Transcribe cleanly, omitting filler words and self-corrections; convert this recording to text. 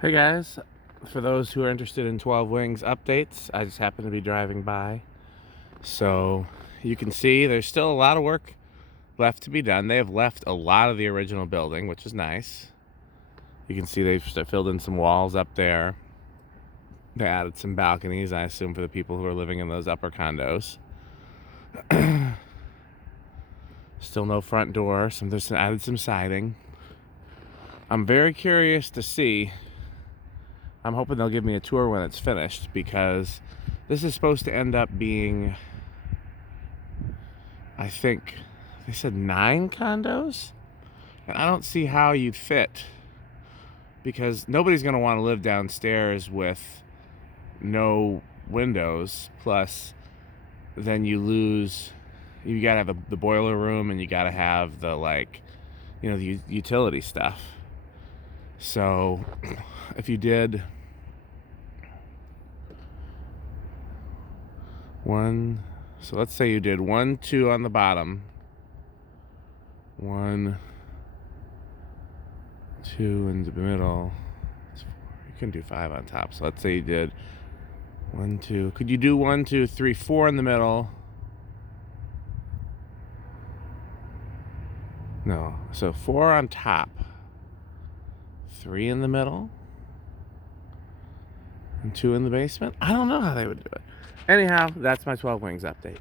Hey guys, for those who are interested in 12 Wings updates, I just happened to be driving by. So you can see there's still a lot of work left to be done. They have left a lot of the original building, which is nice. You can see they've filled in some walls up there. They added some balconies, I assume, for the people who are living in those upper condos. Still no front door, there's added some siding. I'm very curious to see. I'm hoping they'll give me a tour when it's finished, because this is supposed to end up being, I think, they said 9 condos? And I don't see how you'd fit, because nobody's going to want to live downstairs with no windows. Plus, then you got to have the boiler room, and you got to have the, the utility stuff. So, if you did so let's say you did 1, 2 on the bottom, 1, 2 in the middle. You can do 5 on top. So let's say you did 1, 2. Could you do 1, 2, 3, 4 in the middle? No. So 4 on top, 3 in the middle, and 2 in the basement. I don't know how they would do it. Anyhow, that's my 12 Wings update.